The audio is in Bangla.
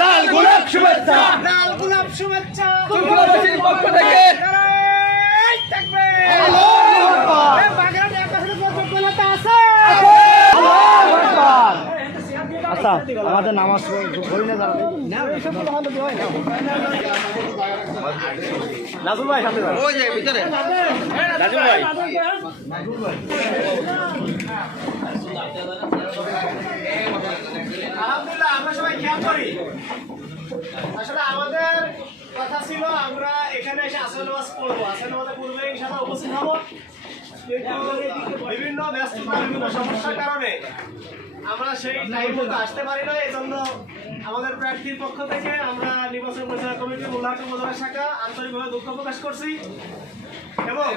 লাল গোলাপ শুভেচ্ছা, লাল গোলাপ শুভেচ্ছা চুনখালাবাসীর পক্ষ থেকে। আচ্ছা, আমাদের নামাজ পড়ি না নাজুল ভাই সাথে ওই যে ভিতরে নাজুল ভাই। আলহামদুলিল্লাহ, আমরা সবাই খেয়াল করি। আসলে আমাদের কথা ছিল আমরা এখানে এসে আসর নামাজ পড়বো, আসর নামাজের পূর্বে ইনশাআল্লাহ উপস্থিত হবো, কিন্তু বিভিন্ন ব্যস্ততা বিভিন্ন সমস্যার কারণে আমরা সেই টাইম মতো আসতে পারি না। এই জন্য আমাদের প্রার্থীর পক্ষ থেকে আমরা নির্বাচন পরিচালনা কমিটির মূল্যায়ন উপজেলা শাখা আন্তরিকভাবে দুঃখ প্রকাশ করছি এবং